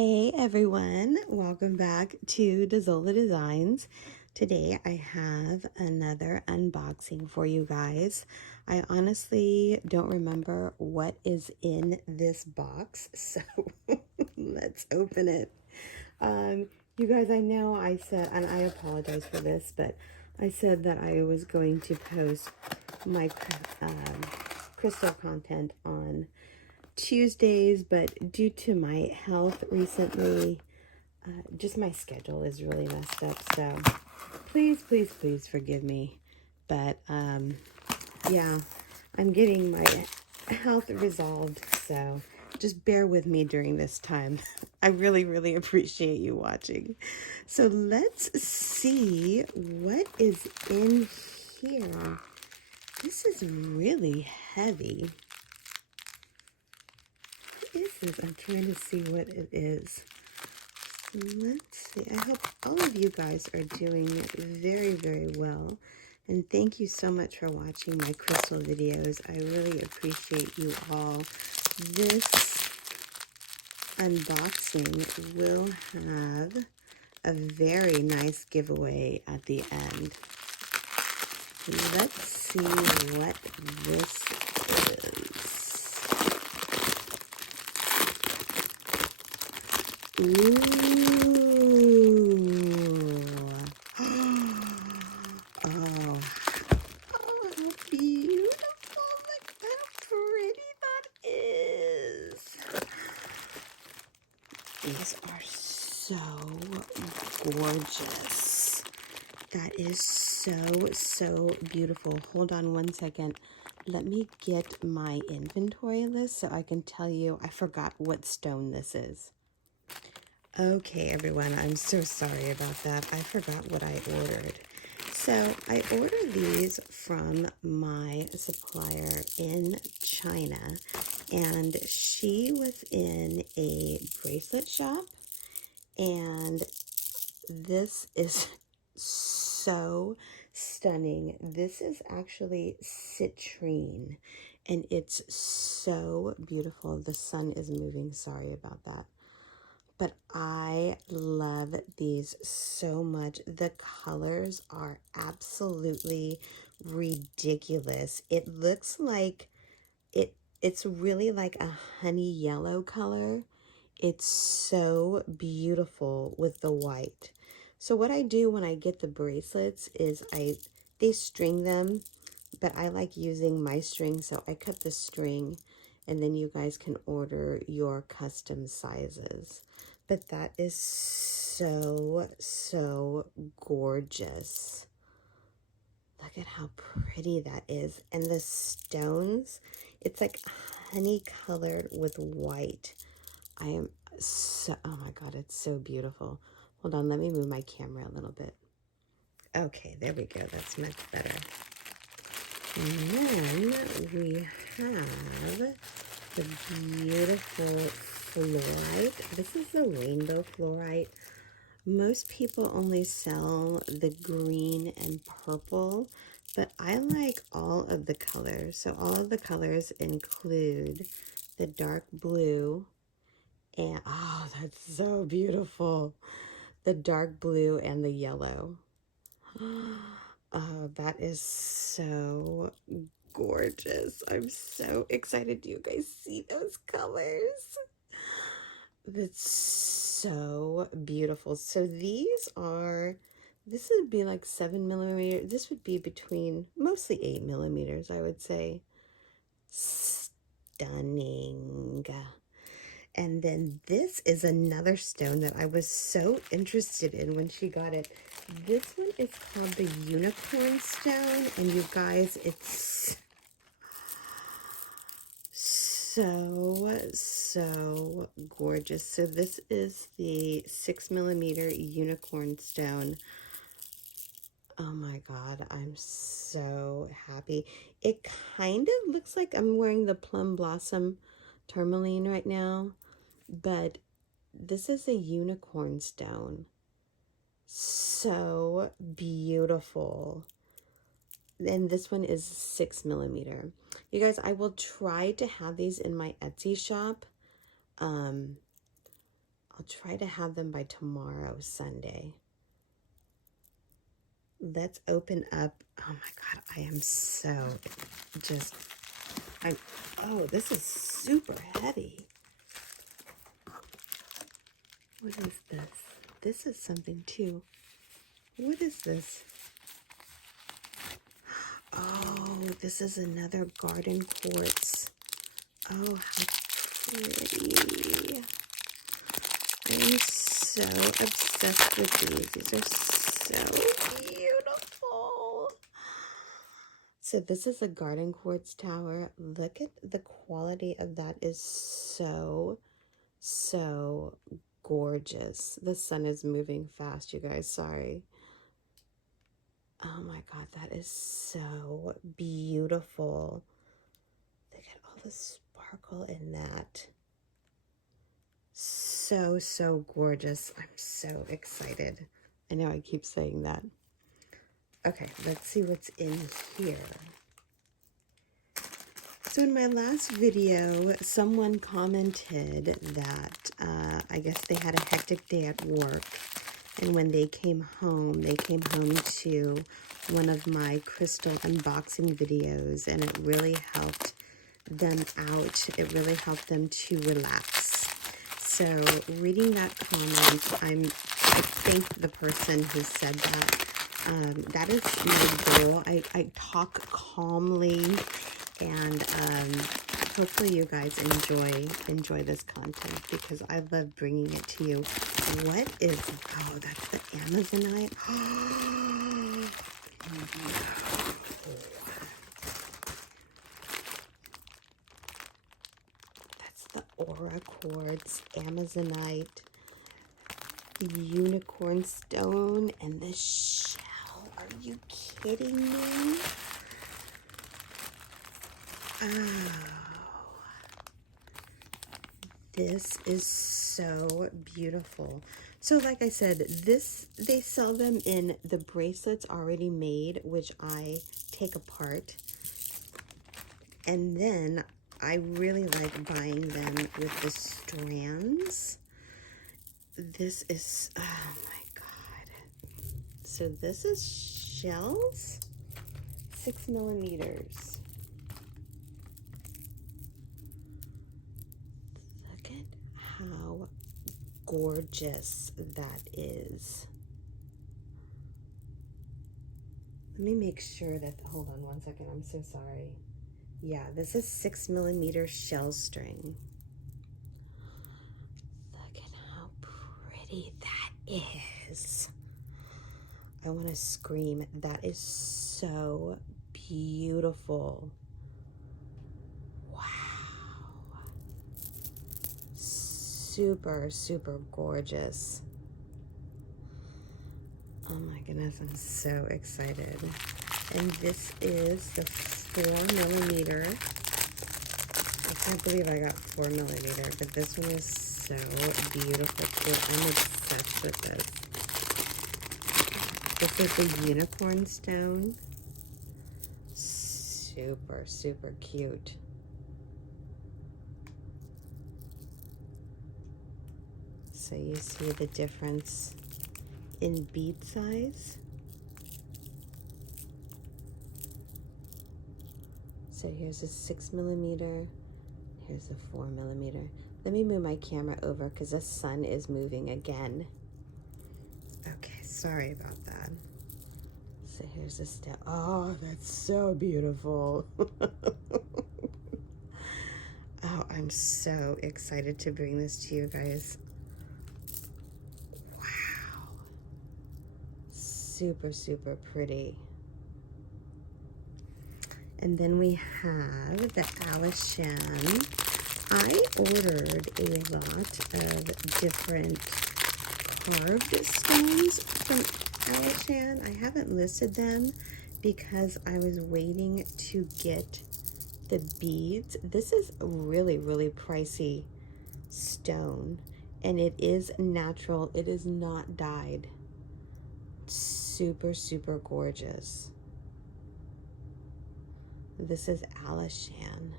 Hey everyone, welcome back to Dazola Designs. Today I have another unboxing for you guys. I honestly don't remember what is in this box, so let's open it. You guys, I know I said, and I apologize for this, but I said that I was going to post my crystal content on Tuesdays, but due to my health recently, just my schedule is really messed up, so please forgive me. But yeah, I'm getting my health resolved, so just bear with me during this time. I really appreciate you watching. So let's see what is in here. This is really heavy. What is this? I'm trying to see what it is. Let's see. I hope all of you guys are doing very well. And thank you so much for watching my crystal videos. I really appreciate you all. This unboxing will have a very nice giveaway at the end. Let's see what this is. Ooh. Oh, how beautiful. Look how pretty that is. These are so gorgeous. That is so beautiful. Hold on one second. Let me get my inventory list so I can tell you. I forgot what stone this is. Okay, everyone, I'm so sorry about that. I forgot what I ordered. So I ordered these from my supplier in China, and she was in a bracelet shop, and this is so stunning. This is actually citrine, and it's so beautiful. The sun is moving. Sorry about that. But I love these so much. The colors are absolutely ridiculous. It looks like it's really like a honey yellow color. It's so beautiful with the white. So what I do when I get the bracelets is they string them, but I like using my string, so I cut the string, and then you guys can order your custom sizes. But that is so gorgeous. Look at how pretty that is. And the stones, it's like honey colored with white. I am so, oh my God, it's so beautiful. Hold on, let me move my camera a little bit. Okay, there we go. That's much better. And then we have the beautiful fluorite. This is the rainbow fluorite. Most people only sell the green and purple, but I like all of the colors. So all of the colors include the dark blue, and oh, that's so beautiful. The dark blue and the yellow. Oh, that is so gorgeous. I'm so excited. Do you guys see those colors? That's so beautiful. So this would be like 7mm. This would be between mostly 8mm, I would say. Stunning. And then this is another stone that I was so interested in when she got it. This one is called the unicorn stone, and you guys, it's so gorgeous. So this is the 6mm unicorn stone. Oh my God, I'm so happy. It kind of looks like I'm wearing the Plum Blossom tourmaline right now, but this is a unicorn stone. So beautiful. And this one is 6mm. You guys, I will try to have these in my Etsy shop. I'll try to have them by tomorrow, Sunday. Let's open up. Oh my God, I am so just, oh, this is super heavy. What is this? This is something too. What is this? Oh, this is another garden quartz. Oh, how pretty. I am so obsessed with these. These are so beautiful. So this is a garden quartz tower. Look at the quality of that. Is so gorgeous. The sun is moving fast, you guys. Sorry. Oh my God, that is so beautiful. Look at all the sparkle in that. So gorgeous. I'm so excited. I know I keep saying that. Okay, let's see what's in here. So in my last video, someone commented that I guess they had a hectic day at work, and when they came home to one of my crystal unboxing videos, and it really helped them out. It really helped them to relax. So reading that comment, I thank the person who said that. That is my goal. I talk calmly, and hopefully you guys enjoy this content, because I love bringing it to you. What is, oh, that's the Amazonite. That's the Aura Quartz, Amazonite, unicorn stone, and the shell. Are you kidding me? Oh, this is so beautiful. So like I said, they sell them in the bracelets already made, which I take apart. And then I really like buying them with the strands. This is, oh my God. So this is shells, 6 millimeters. Look at how gorgeous that is. Let me make sure that, hold on one second, I'm so sorry. Yeah, this is 6 millimeter shell string. Look at how pretty that is. I want to scream. That is so beautiful. Wow. Super gorgeous. Oh my goodness, I'm so excited. And this is the 4 millimeter. I can't believe I got 4 millimeter, but this one is so beautiful too. I'm obsessed with this. This is the unicorn stone. Super cute. So you see the difference in bead size. So here's a 6 millimeter. Here's a 4 millimeter. Let me move my camera over because the sun is moving again. Okay, sorry about that. So here's a step. Oh, that's so beautiful. Oh, I'm so excited to bring this to you guys. Wow. Super pretty. And then we have the Alishan. I ordered a lot of different carved stones from Alishan. I haven't listed them because I was waiting to get the beads. This is a really pricey stone, and it is natural. It is not dyed. Super gorgeous. This is Alishan.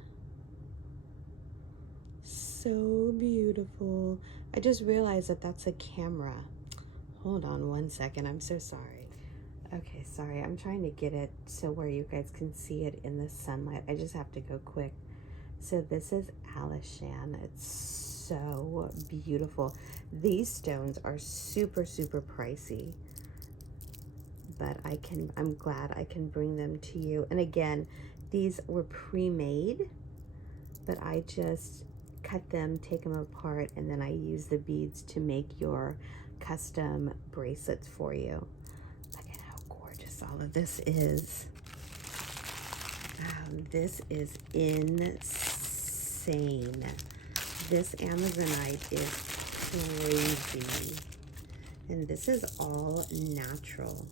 so beautiful. I just realized that that's a camera. Hold on one second. I'm so sorry. Okay, sorry. I'm trying to get it so where you guys can see it in the sunlight. I just have to go quick. So this is Alishan. It's so beautiful. These stones are super, super pricey, but I'm glad I can bring them to you. And again, these were pre-made, but I just cut them, take them apart, and then I use the beads to make your custom bracelets for you. Look at how gorgeous all of this is. This is insane. This Amazonite is crazy. And this is all natural.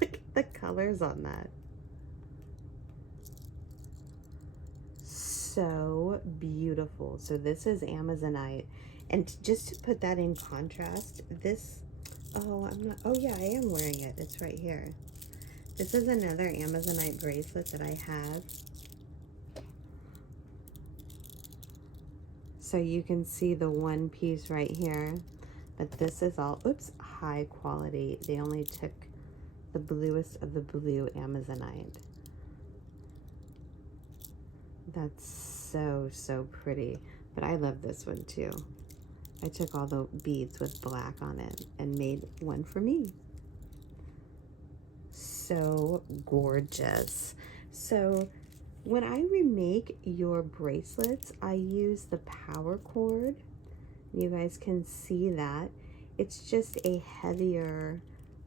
Look at the colors on that. So beautiful. So this is Amazonite. And just to put that in contrast, this, oh yeah, I am wearing it. It's right here. This is another Amazonite bracelet that I have. So you can see the one piece right here, but this is all, oops, high quality. They only took the bluest of the blue Amazonite. That's so, so pretty. But I love this one too. I took all the beads with black on it and made one for me. So gorgeous. So when I remake your bracelets, I use the power cord. You guys can see that. It's just a heavier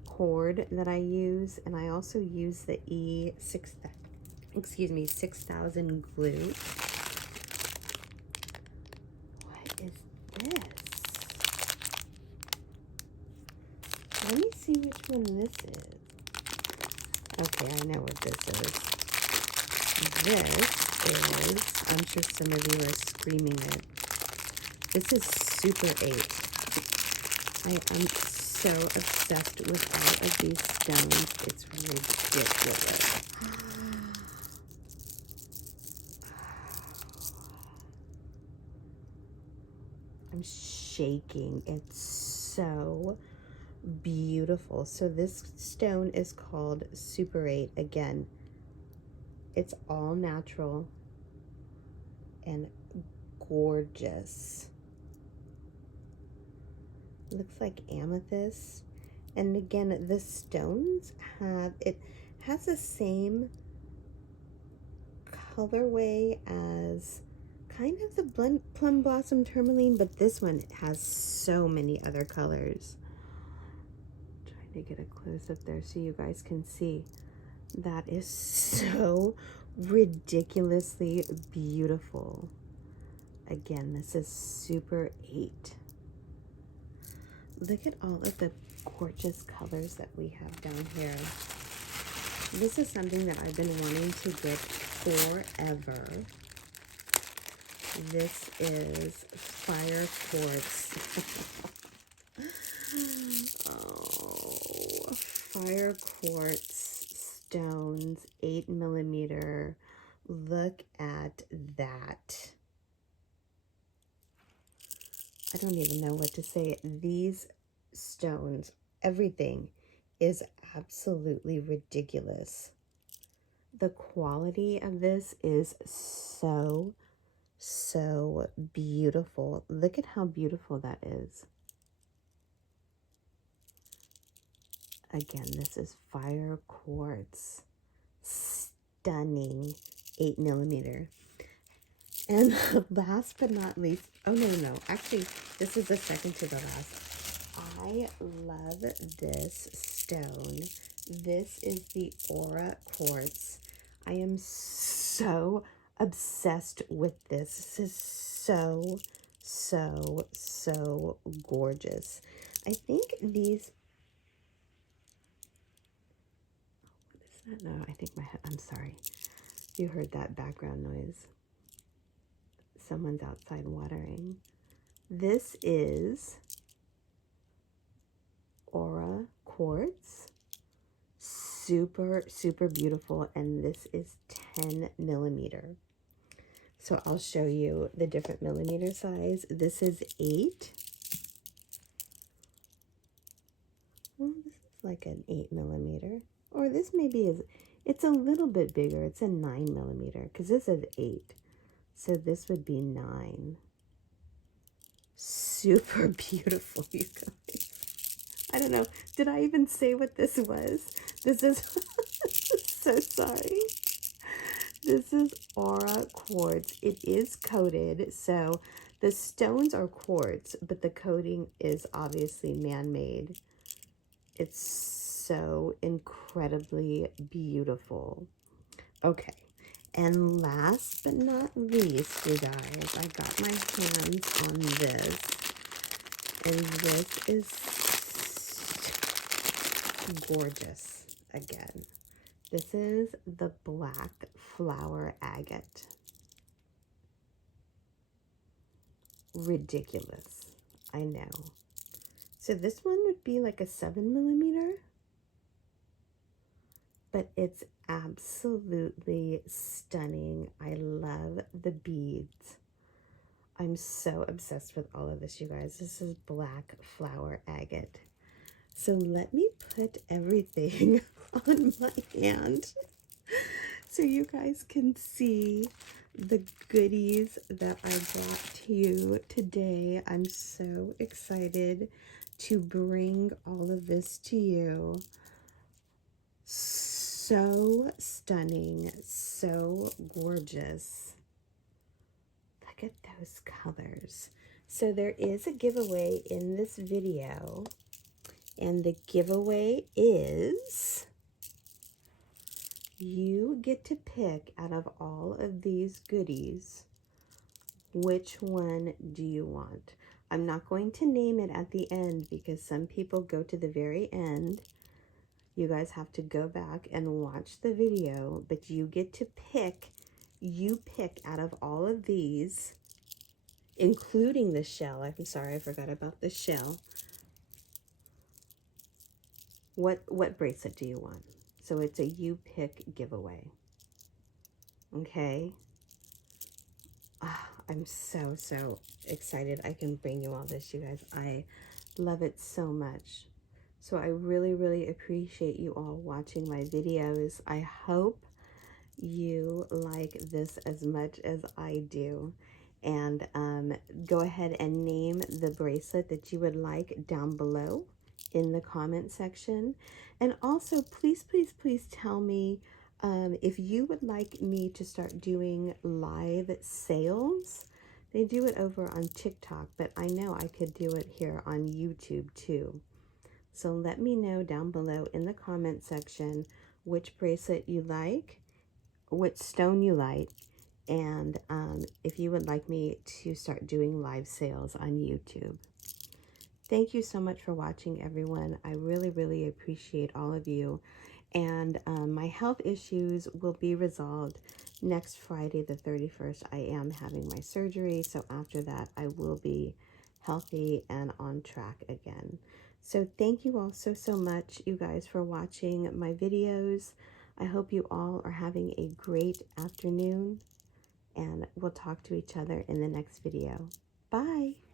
cord that I use, and I also use the E6000 glue. What is this? Let me see which one this is. Okay, I know what this is. This is, I'm sure some of you are screaming it. This is Super 8. I am so obsessed with all of these stones. It's ridiculous. I'm shaking. It's so beautiful. So this stone is called Super 8. Again, it's all natural and gorgeous. Looks like amethyst. And again, the stones has the same colorway as kind of the plum blossom tourmaline, but this one has so many other colors. Trying to get a close up there so you guys can see. That is so ridiculously beautiful. Again, this is Super 8. Look at all of the gorgeous colors that we have down here. This is something that I've been wanting to get forever. This is fire quartz. Oh, fire quartz stones, 8mm. Look at that. I don't even know what to say. These stones, everything is absolutely ridiculous. The quality of this is so, so beautiful. Look at how beautiful that is. Again, this is fire quartz. Stunning 8mm. And last but not least, oh no, actually, this is the second to the last. I love this stone. This is the Aura Quartz. I am so obsessed with this. This is so, so, so gorgeous. I think these, what is that? No, I think I'm sorry. You heard that background noise. Someone's outside watering. This is Aura Quartz. Super, super beautiful. And this is 10mm. So I'll show you the different millimeter size. This is 8. Well, this is like an 8 millimeter. Or this maybe is, it's a little bit bigger. It's a 9 millimeter because this is 8. So this would be 9. Super beautiful, you guys. I don't know. Did I even say what this was? This is, so sorry. This is Aura Quartz. It is coated, so the stones are quartz, but the coating is obviously man-made. It's so incredibly beautiful. Okay, and last but not least, you guys, I got my hands on this, and this is gorgeous again. This is the Black Flower Agate. Ridiculous, I know. So this one would be like a 7 millimeter, but it's absolutely stunning. I love the beads. I'm so obsessed with all of this, you guys. This is Black Flower Agate. So let me put everything on my hand so you guys can see the goodies that I brought to you today. I'm so excited to bring all of this to you. So stunning, so gorgeous. Look at those colors. So there is a giveaway in this video, and the giveaway is you get to pick out of all of these goodies, which one do you want? I'm not going to name it at the end because some people go to the very end. You guys have to go back and watch the video, but you get to pick. You pick out of all of these, including the shell. I'm sorry, I forgot about the shell. What bracelet do you want? So it's a you pick giveaway. Okay. I'm so excited I can bring you all this, you guys. I love it so much. So I really appreciate you all watching my videos. I hope you like this as much as I do. And go ahead and name the bracelet that you would like down below in the comment section. And also, please tell me if you would like me to start doing live sales. They do it over on TikTok, but I know I could do it here on YouTube too. So let me know down below in the comment section which bracelet you like, which stone you like, and if you would like me to start doing live sales on YouTube. Thank you so much for watching, everyone. I really appreciate all of you. And my health issues will be resolved next Friday, the 31st. I am having my surgery, so after that, I will be healthy and on track again. So thank you all so much, you guys, for watching my videos. I hope you all are having a great afternoon, and we'll talk to each other in the next video. Bye!